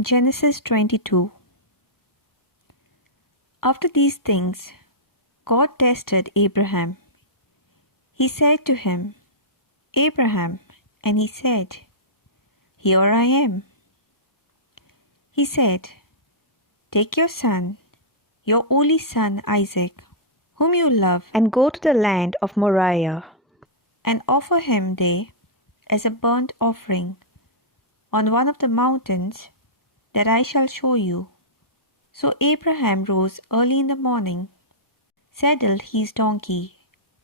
Genesis 22. After these things, God tested Abraham. He said to him, Abraham, and he said, Here I am. He said, Take your son, your only son Isaac, whom you love, and go to the land of Moriah, and offer him there as a burnt offering on one of the mountains that I shall show you. So Abraham rose early in the morning, saddled his donkey,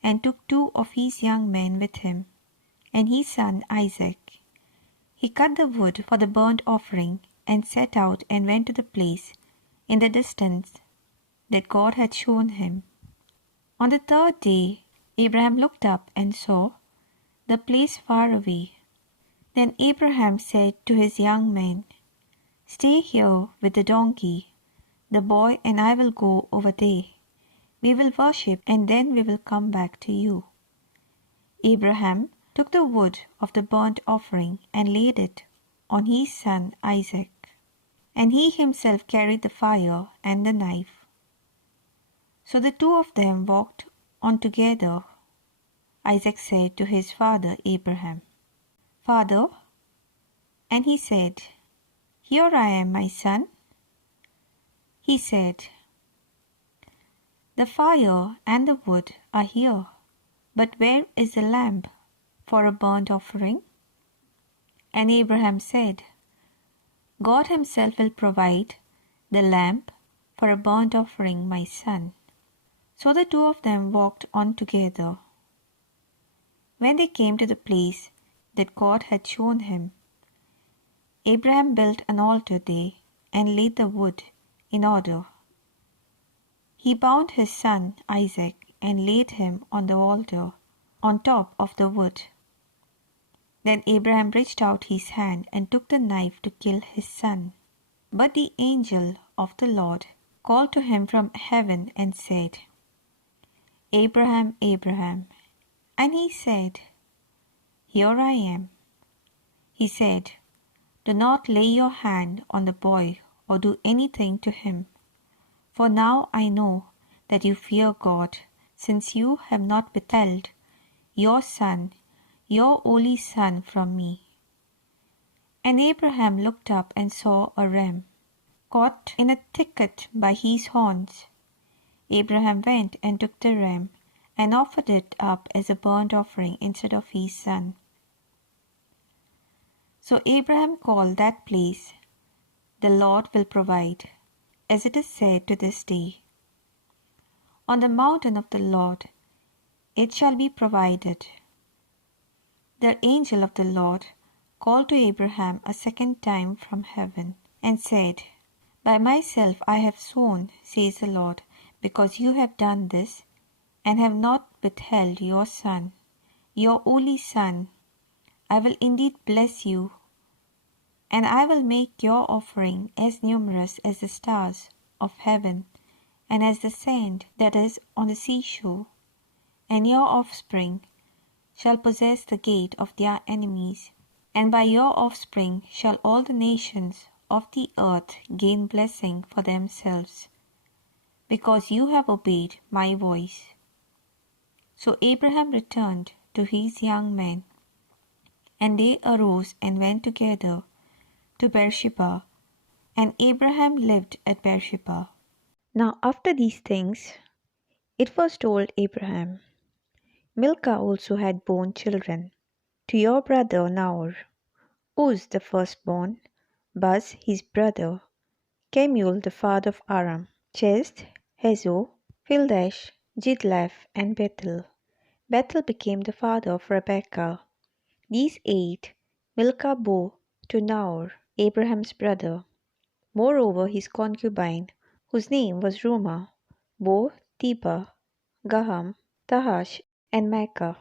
and took 2 of his young men with him, and his son Isaac. He cut the wood for the burnt offering, and set out and went to the place in the distance that God had shown him. On the 3rd day, Abraham looked up and saw the place far away. Then Abraham said to his young men, Stay here with the donkey. The boy and I will go over there. We will worship, and then we will come back to you. Abraham took the wood of the burnt offering and laid it on his son Isaac, and he himself carried the fire and the knife. So the 2 of them walked on together. Isaac said to his father Abraham, Father, and he said, Here I am, my son. He said, The fire and the wood are here, but where is the lamb for a burnt offering? And Abraham said, God himself will provide the lamb for a burnt offering, my son. So the 2 of them walked on together. When they came to the place that God had shown him, Abraham built an altar there and laid the wood in order. He bound his son Isaac and laid him on the altar on top of the wood. Then Abraham reached out his hand and took the knife to kill his son. But the angel of the Lord called to him from heaven and said, Abraham, Abraham. And he said, Here I am. He said, Do not lay your hand on the boy or do anything to him. For now I know that you fear God, since you have not withheld your son, your only son, from me. And Abraham looked up and saw a ram caught in a thicket by his horns. Abraham went and took the ram and offered it up as a burnt offering instead of his son. So Abraham called that place, The Lord will provide, as it is said to this day. On the mountain of the Lord it shall be provided. The angel of the Lord called to Abraham a second time from heaven, and said, By myself I have sworn, says the Lord, because you have done this, and have not withheld your son, your only son, I will indeed bless you, and I will make your offering as numerous as the stars of heaven, and as the sand that is on the seashore, and your offspring shall possess the gate of their enemies, and by your offspring shall all the nations of the earth gain blessing for themselves, because you have obeyed my voice. So Abraham returned to his young men, and they arose and went together to Beersheba, and Abraham lived at Beersheba. Now after these things, it was told Abraham, Milcah also had borne children to your brother Nahor, Uz the firstborn, Buz his brother, Kemuel the father of Aram, Chesed, Hazo, Pildash, Jidlaph, and Bethel. Bethel became the father of Rebekah. These 8 Milcah bore to Nahor, Abraham's brother. Moreover, his concubine, whose name was Reumah, bore Tebah, Gaham, Tahash, and Maacah.